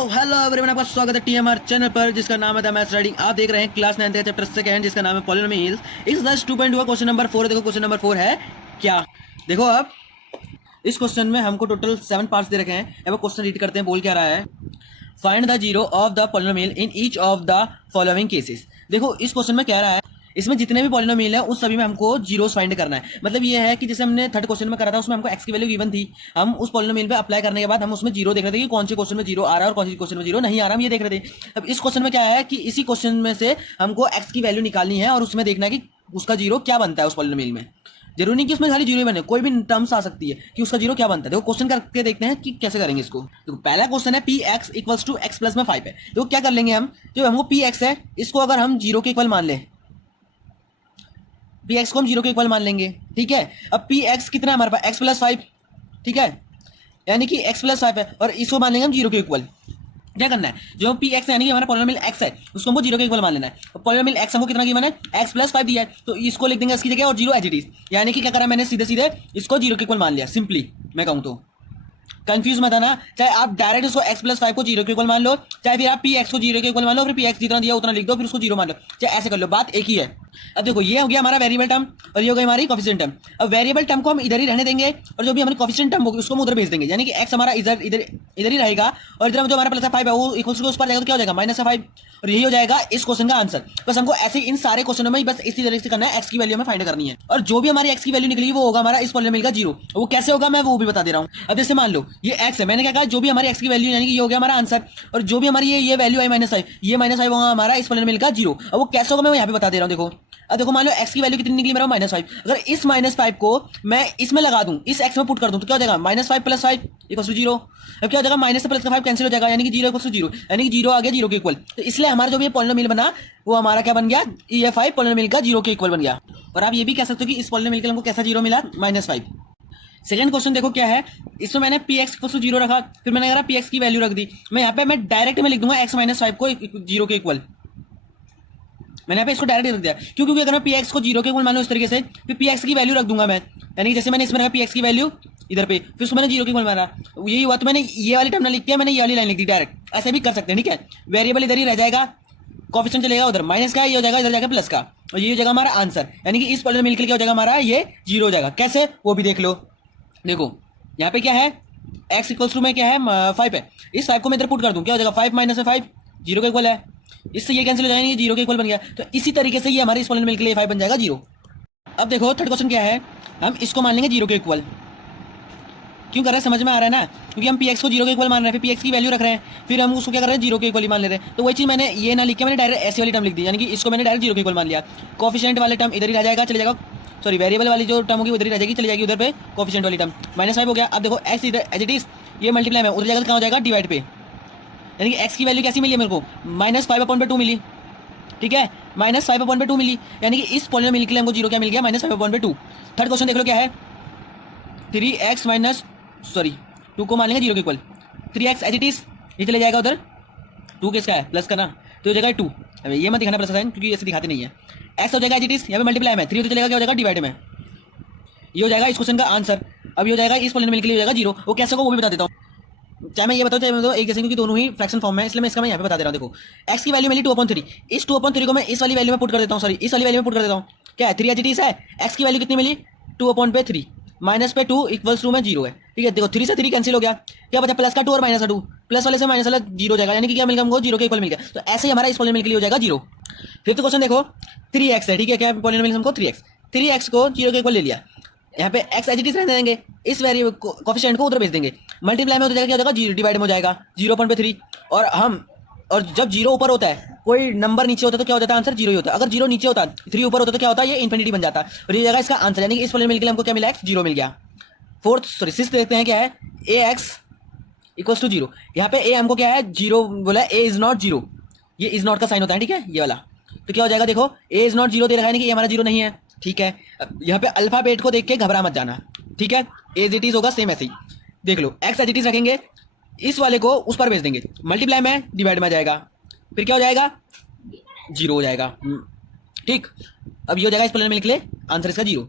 Hello everyone, आपका स्वागत है टीएमआर चैनल पर जिसका नाम है द मैथ्स रीडिंग। आप देख रहे हैं क्लास 9 का चैप्टर सेकंड जिसका नाम है पॉलिनोमियल्स। इस दस 2.2 का क्वेश्चन नंबर 4 है। देखो क्वेश्चन नंबर 4 है क्या। देखो अब इस क्वेश्चन में हमको टोटल 7 पार्ट्स दे रखे हैं। अब क्वेश्चन रीड करते हैं। बोल क्या रहा है, find the zero of the polynomial in each of the following cases. देखो इस क्वेश्चन में क्या रहा है, इसमें जितने भी पॉलिनोमियल है उस सभी में हमको जीरोस फाइंड करना है। मतलब ये है कि जैसे हमने थर्ड क्वेश्चन में करा था, उसमें हमको एक्स की वैल्यू गिवन थी। हम उस पॉलिनोमियल पे अप्लाई करने के बाद हम उसमें जीरो देख रहे थे कि कौन से क्वेश्चन में जीरो आ रहा है और कौन से क्वेश्चन में जीरो नहीं आ रहा, हम ये देख रहे थे। अब इस क्वेश्चन में क्या है कि इसी क्वेश्चन में से हमको एक्स की वैल्यू निकालनी है और उसमें देखना है कि उसका जीरो क्या बनता है उस पॉलिनोमियल में। जरूरी नहीं कि उसमें खाली जीरो ही बने, कोई भी टर्म्स आ सकती है कि उसका जीरो क्या बनता है। देखो क्वेश्चन करके देखते हैं कि कैसे करेंगे इसको। देखो पहला क्वेश्चन है P X equals to X plus में 5 है। देखो क्या कर लेंगे हम, जो हमको पी एक्स है इसको अगर हम जीरो के इक्वल मान लें, पी एक्स को हम जीरो के इक्वल मान लेंगे, ठीक है। अब पी एक्स कितना है हमारे पास, एक्स प्लस 5, ठीक है, यानी कि एक्स प्लस 5 है और इसको मान लेंगे हम जीरो के इक्वल। क्या करना है, जो पी एक्स यानी कि हमारा पॉलिनोमियल एक्स है उसको हमको जीरो के इक्वल मान लेना है। पॉलिनोमियल एक्स हमको कितना गिवन है, एक्स प्लस 5 दिया है, तो इसको लिख देंगे इसकी जगह और जीरो एज इट इज। यानी कि क्या करा मैंने, सीधे सीधे इसको जीरो के इक्वल मान लिया। सिंपली मैं कहूँ तो कंफ्यूज मत आना, चाहे आप डायरेक्ट उसको x प्लस 5 को जीरो के इक्वल मान लो, चाहे फिर आप पी एक्स को जीरो के इक्वल मान लो, फिर पी एक्स जितना दिया उतना लिख दो, फिर उसको जीरो मान लो, चाहे ऐसे कर लो, बात एक ही है। अब देखो ये हो गया हमारा वेरिएबल टर्म और ये हो गई हमारी कोफिशिएंट टर्म। अब वेरिएबल टर्म को हम इधर ही रहने देंगे और जो भी हमारी कोफिशिएंट टर्म होगी उसको हम उधर भेज देंगे। यानी कि x हमारा इधर इधर इधर ही रहेगा और इधर जो हमारा प्लस 5 है वो इक्वल्स टू उस पर जाएगा तो क्या हो जाएगा माइनस 5, और यही हो जाएगा इस क्वेश्चन का आंसर। बस हमको ऐसे इन सारे क्वेश्चनों में बस इसी तरीके से करना है, x की वैल्यू हमें फाइंड करनी है और जो भी हमारी x की वैल्यू निकलेगी वो होगा हमारा इस पॉलिनोमियल का जीरो। वो कैसे होगा मैं वो भी बता दे रहा हूँ। अब जैसे मान लो ये x है, मैंने क्या कहा, जो भी हमारी x की वैल्यू यानी कि ये हो गया हमारा आंसर, और जो भी हमारी ये वैल्यू आई माइनस 5, ये माइनस 5 होगा हमारा इस पॉलिनोमियल का जीरो। अब वो कैसे होगा मैं यहाँ पे बता दे रहा हूँ। देखो अब देखो मान लो x की वैल्यू कितनी निकली मेरा माइनस 5, अगर इस माइनस 5 को मैं इसमें लगा दूं, इस x में पुट कर दूं तो क्या हो जाएगा minus 5 plus 5 equals to zero. अब क्या हो जाएगा, माइनस से प्लस का 5 कैंसिल हो जाएगा, यानी कि जीरो इक्वल्स टू जीरो, यानी कि जीरो आ गया जीरो के इक्वल। तो इसलिए हमारा जो भी पॉलिनोमियल बना वो हमारा क्या बन गया, ये 5 पॉलिनोमियल का जीरो के इक्वल बन गया। और आप ये भी कह सकते हो कि इस पॉलिनोमियल के हमको कैसा जीरो मिला, माइनस 5। सेकंड क्वेश्चन देखो क्या है, इसमें मैंने P X equal to zero रखा, फिर मैंने कहा पी एक्स की वैल्यू रख दी। मैं यहाँ पे मैं डायरेक्ट में लिख दूंगा एक्स माइनस 5 को जीरो के इक्वल। मैंने यहाँ पे इसको डायरेक्ट रख दिया, क्यों, क्योंकि अगर मैं पी एक्स को जीरो के इक्वल मान लो इस तरीके से, फिर पी एक्स की वैल्यू रख दूंगा मैं, यानी कि जैसे मैंने इसमें रखा पी एक्स की वैल्यू इधर पे, फिर उसको मैंने जीरो के इक्वल मारा, यही हुआ। तो मैंने ये वाली टर्म ना लिख के मैंने ये वाली लाइन लिख दी डायरेक्ट। ऐसे भी कर सकते हैं, ठीक है। वेरिएबल इधर ही रह जाएगा, कोफिशिएंट चलेगा उधर माइनस का, ये हो जाएगा इधर जाएगा प्लस का, और ये हो जाएगा हमारा आंसर। यानी कि इस पॉलिनोमियल के लिए क्या हो जाएगा हमारा, ये जीरो हो जाएगा। कैसे वो भी देख लो। देखो यहाँ पे क्या है, x इक्वल्स टू में क्या है 5 है, इस 5 को मैं इधर पुट कर दूं, क्या हो जाएगा 5 माइनस 5 जीरो के इक्वल है, इससे ये कैंसिल हो जाएगा, ये जीरो के इक्वल बन गया। तो इसी तरीके से ये हमारे इस पॉलिनोमियल के लिए 5 बन जाएगा जीरो। अब देखो थर्ड क्वेश्चन क्या है, हम इसको मान लेंगे जीरो के इक्वल। क्यों कर रहे हैं, समझ में आ रहा है ना, क्योंकि हम पी एक्स को जीरो के इक्वल मान रहे हैं, फिर पी एक्स की वैल्यू रख रहे हैं, फिर हम उसको क्या कर रहे हैं जीरो के इक्वल ही मान ले रहे हैं। तो वही चीज़ मैंने ये ना लिख के मैंने डायरेक्ट ऐसी वाली टर्म लिख दी, यानी कि इसको मैंने डायरेक्ट जीरो के इक्वल मान लिया। कोफिशिएंट वाले टर्म इधर ही रह जाएगा, चले जाएगा, सॉरी वेरिएबल वाली जो टर्म होगी उधर ही रह जाएगी, चली जाएगी उधर पे कोफिशिएंट वाली टर्म, माइनस 5 हो गया। अब देखो एक्स इधर एज इट इज ये मल्टीप्लाई में उधर जाएगा तो क्या हो जाएगा डिवाइड पे, यानी कि एक्स की वैल्यू कैसी मिली मेरे को, माइनस 5/2 मिली, ठीक है, माइनस 5/2 मिली, यानी कि इस पॉलिनोमियल के लिए हमको जीरो क्या मिल गया, माइनस 5/2। थर्ड क्वेश्चन देख लो क्या है, 3x माइनस सॉरी 2 को मान लेंगे जीरो के equal, 3x as it is, ये चले जाएगा उधर, 2 किसका है प्लस का ना, तो हो जाएगा 2। अब ये मत दिखाना प्लस साइन क्योंकि ऐसे दिखाते नहीं है। x हो जाएगा एज इट इज, यहाँ पे मल्टीप्लाई में 3 तो चलेगा क्या हो जाएगा डिवाइड में, ये हो जाएगा इस क्वेश्चन का आंसर। अब ये हो जाएगा इस पॉलिनोमियल के लिए हो जाएगा जीरो। वो कैसे होगा वो भी बता देता हूँ, चाहे मैं ये बताऊँ चाहे मैं बताऊँ एक जैसे, क्योंकि दोनों ही फ्रैक्शन फॉर्म में, इसलिए मैं इसका मैं यहाँ पे बता दे रहा हूँ। देखो x की वैल्यू मिली 2/3, इस 2/3 को मैं इस वाली वैल्यू में पुट कर देता हूँ, सॉरी इस वाली वैल्यू में पुट कर देता हूँ। क्या है 3 एज इट इज है, x की वैल्यू कितनी मिली 2/3, माइनस पे 2 इक्वल्स टू में जीरो है, ठीक है। देखो 3 से 3 कैंसिल हो गया, क्या बचा प्लस का 2 और माइनस का 2, प्लस वाले से माइनस वाला जीरो हो जाएगा, यानी कि क्या मिल गया हमको जीरो के इक्वल मिल गया। तो ऐसे ही हमारा इस पॉलिनोमियल के लिए हो जाएगा जीरो। फिफ्थ क्वेश्चन देखो 3x है, ठीक है, क्या पॉलिनोमियल हमको 3x को जीरो के इक्वल ले लिया, यहाँ पे x एज इट इज रहने देंगे, इस वेरिएबल कोफिशिएंट को उधर भेज देंगे, मल्टीप्लाई में हो जाएगा क्या हो जाएगा जीरो, डिवाइड में हो जाएगा 0.3। और जब जीरो ऊपर होता है, कोई नंबर नीचे होता है तो क्या हो जाता है आंसर जीरो ही होता है, अगर जीरो नीचे होता है 3 ऊपर होता है तो क्या होता है ये इन्फिनिटी बन जाता है, और ये जाएगा इसका आंसर। यानी कि इस पॉलिनोमियल के लिए हमको क्या मिला x जीरो मिल गया। सिक्स देखते हैं क्या है, ax इक्वल्स टू जीरो, यहाँ पे a हमको क्या है जीरो बोला, a इज नॉट जीरो, ये इज नॉट का साइन होता है, ठीक है ये वाला। तो क्या हो जाएगा देखो a इज नॉट जीरो दे रखा है, यानी कि ये हमारा जीरो नहीं है, ठीक है। यहाँ पे अल्फाबेट को देख के घबरा मत जाना, ठीक है, एज इट इज होगा सेम ऐसे ही। देख लो एक्स एज इट इज रखेंगे, इस वाले को उस पर भेज देंगे, मल्टीप्लाई में डिवाइड में जाएगा, फिर क्या हो जाएगा जीरो हो जाएगा, ठीक। अब ये हो जाएगा इस पॉलिनोमियल के लिए आंसर इसका जीरो।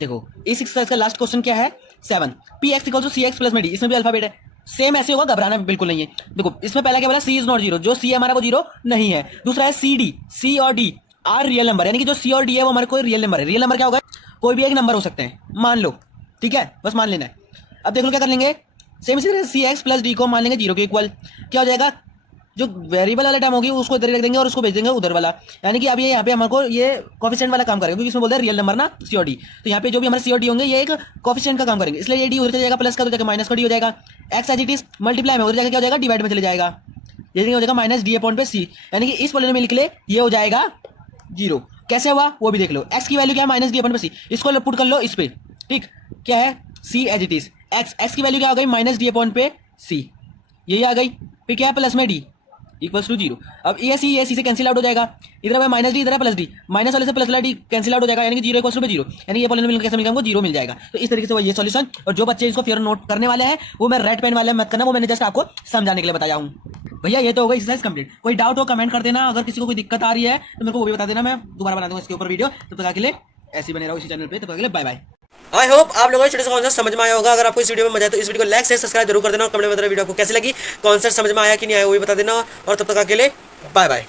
देखो इस एक्सरसाइज का लास्ट क्वेश्चन क्या है 7, P X equal to C X plus में डी, इसमें भी अल्फाबेट है, सेम ऐसे होगा, घबराना बिल्कुल नहीं है। देखो इसमें पहला क्या बोला, सी इज नॉट जीरो, जो सी है हमारा वो जीरो नहीं है। दूसरा है सी डी, सी और डी आर रियल नंबर, यानी कि जो सी और डी है वो हमारे कोई रियल नंबर है। रियल नंबर क्या होगा, कोई भी एक नंबर हो सकते हैं, मान लो, ठीक है, बस मान लेना है। अब देख लो क्या कर लेंगे, सेम इसी तरह सी एक्स प्लस डी को मान लेंगे जीरो के इक्वल। क्या हो जाएगा, जो वेरिएबल वाला टर्म होगी उसको इधर रख देंगे और उसको भेज देंगे उधर वाला, यानी कि अब ये यहाँ पे हमको ये कोफिशिएंट वाला काम करेगा, क्योंकि इसमें बोलते हैं रियल नंबर ना सी और डी, तो यहाँ पे जो भी हमारे सी और डी होंगे ये एक कोफिशिएंट का काम करेंगे, इसलिए ये डी उधर चले जाएगा, प्लस का तो जाकर माइनस का डी हो जाएगा। X as it is multiply में उधर जाकर क्या हो जाएगा, डिवाइड में चले जाएगा, ये हो जाएगा माइनस डी अपॉन पे सी, यानी कि इस पॉलिनोमियल के लिए ये हो जाएगा जीरो। कैसे हुआ वो भी देख लो, एक्स की वैल्यू क्या है, माइनस डी अपॉन पे सी, इसको पुट कर लो इस पे, ठीक, क्या है सी एज इट इज, एक्स की वैल्यू क्या हो गई, माइनस डी अपॉन पे सी, यही आ गई, फिर क्या है प्लस में डी इक्वल्स टू जीरो। अब ये सी से कैंसिल आउट हो जाएगा, इधर है माइनस डी, इधर है प्लस डी, माइनस वाले से प्लस वाला डी कैंसिल आउट हो जाएगा, यानी कि जीरो इक्वल्स टू जीरो, यानी ये पॉलिनोमियल कैसे मिलेगा, हमको जीरो मिल जाएगा। तो इस तरीके से वो ये सॉल्यूशन, और जो बच्चे इसको फिर नोट करने वाले हैं वो मैं रेड पेन वाले मत करना, वो मैंने जस्ट आपको समझाने के लिए बताया हूँ। भैया ये तो हो गई एक्सरसाइज कंप्लीट, कोई डाउट हो कमेंट कर देना, अगर किसी को कोई दिक्कत आ रही है तो मेरे को वो भी बता देना, मैं दोबारा बना दूंगा इसके ऊपर वीडियो। तब तक के लिए ऐसे बने रहो इसी चैनल पे, तब तक के लिए बाय बाय। आई होप आप लोगों को छोटे से कॉन्सेप्ट समझ में आया होगा। अगर आपको इस वीडियो में मजा आया तो इस वीडियो को लाइक से सब्सक्राइब जरूर कर देना, और कमेंट में बताना वीडियो आपको कैसी लगी, कॉन्सेप्ट समझ में आया कि नहीं आया वो भी बता देना, और तब तक के लिए बाय बाय।